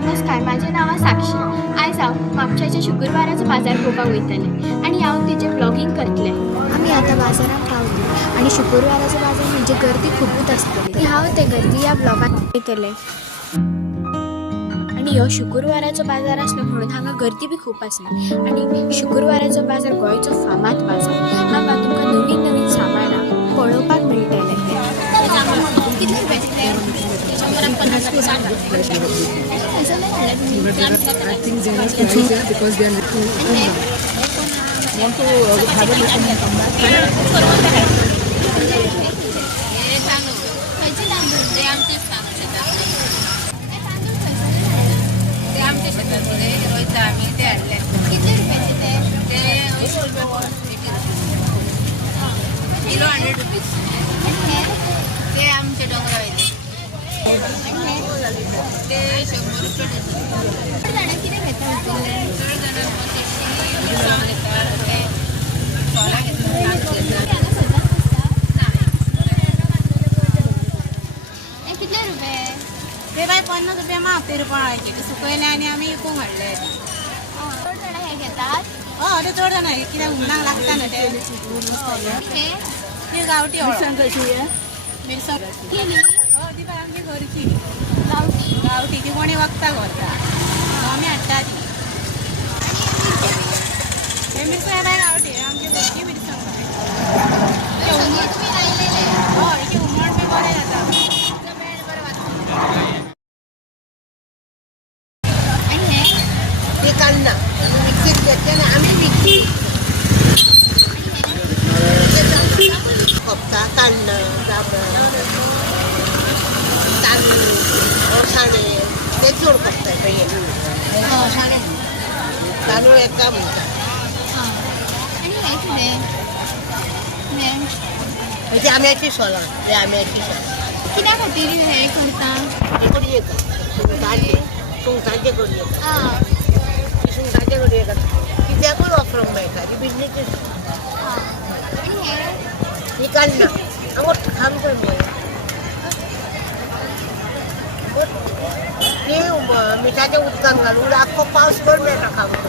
नमस्कार, माझें नाव साक्षी. आयज हांव म्हापशाच्या शुक्रवाराचो बाजार पळोवपाक वयतलें आनी हांव तेजें ब्लॉगिंग करतलें. आमी आतां बाजारांत पावलीं आनी शुक्रवाराचो बाजार म्हणजे गर्दी खूबच आसतली. हांव ते गर्दी ह्या ब्लॉगान वयतलें. आनी हो शुक्रवाराचो बाजार आसलो म्हणून हांगा गर्दी बी खूब आसली. आनी शुक्रवाराचो बाजार गोंयचो फामाद बाजार. हांगा तुमकां नवीन नवीन सामानां पळोवपाक मेळटलें. I think they need to be there because they are little want to have a look and come back. Kilo 100 रुपीज ते आमचे डोंगरावयले ते 100 रुपये चड जाणां कितें घेता चड जाणां मिरसांग घेता सोलां घेता कितले रुपये ते बाय 50 रुपया माप ते रुपयाचे ते सुकयले आनी आमी विकूंक हाडले. चड जाणां हे घेतात. हय ते चड जाणां कित्याक हुमणाक लागता न्हू ते ती गांवठी मिरसांग कशी आहे मिरसांग ती बाय आमची घरची गांवठी ती कोणी वखदाक व्हरता आमी हाडटा ती हे मिरसांग बाय गांवठी आमची घरची मिरसांग हय ही हुमण बी बरें जाता ते कांदा मिक्सीत घेतले आनी आमी मिक्सी खोपता कांदा जांभळं तांदूळ अळसाणे ते चड खोपता अळसाणे तांदूळ येता म्हणटा म्हणजे आम्याची सोलां ते आम्याची सोलां कित्या खातीर हे करता? कडये सुंगटांचे कडये सुंगटांचे कडये कित्याकूय वापरूंक मेळटा ती बिजनेस ही कांदा हांव खाम पळय ती मिठाच्या उदकान घालून आख्खो पावस भर मेळटा खावंक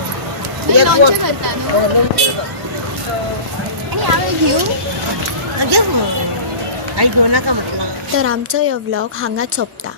लोणचें करता न्हू? आनी हांव घेवं? घेव काही घेवं नाका म्हटलं. तर आमचो हो व्लॉग हांगाच सोंपता.